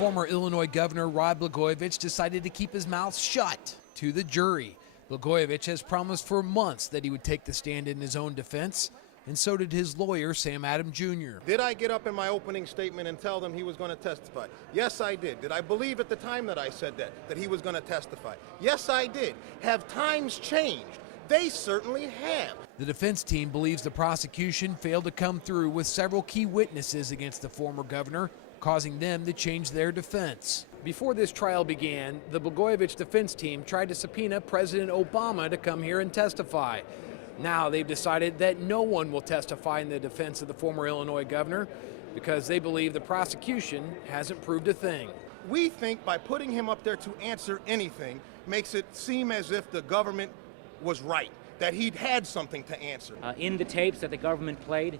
Former Illinois Governor Rod Blagojevich decided to keep his mouth shut to the jury. Blagojevich has promised for months that he would take the stand in his own defense, and so did his lawyer, Sam Adam Jr. Did I get up in my opening statement and tell them he was going to testify? Yes, I did. Did I believe at the time that I said that he was going to testify? Yes, I did. Have times changed? They certainly have. The defense team believes the prosecution failed to come through with several key witnesses against the former governor, causing them to change their defense. Before this trial began, the Blagojevich defense team tried to subpoena President Obama to come here and testify. Now they've decided that no one will testify in the defense of the former Illinois governor because they believe the prosecution hasn't proved a thing. We think by putting him up there to answer anything makes it seem as if the government was right, that he'd had something to answer. In the tapes that the government played,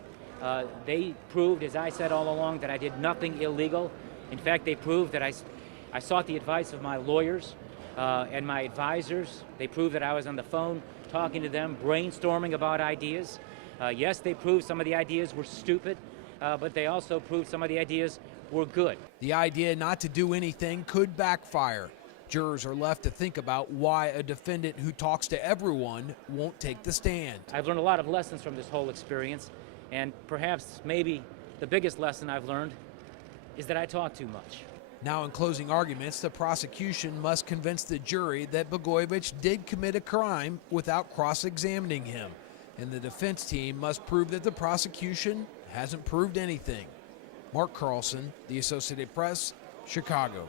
they proved, as I said all along, that I did nothing illegal. In fact, they proved that I sought the advice of my lawyers and my advisors. They proved that I was on the phone talking to them, brainstorming about ideas. Yes, they proved some of the ideas were stupid, but they also proved some of the ideas were good. The idea not to do anything could backfire. Jurors are left to think about why a defendant who talks to everyone won't take the stand. I've learned a lot of lessons from this whole experience, and perhaps maybe the biggest lesson I've learned is that I talk too much. Now in closing arguments, the prosecution must convince the jury that Blagojevich did commit a crime without cross-examining him, and the defense team must prove that the prosecution hasn't proved anything. Mark Carlson, The Associated Press, Chicago.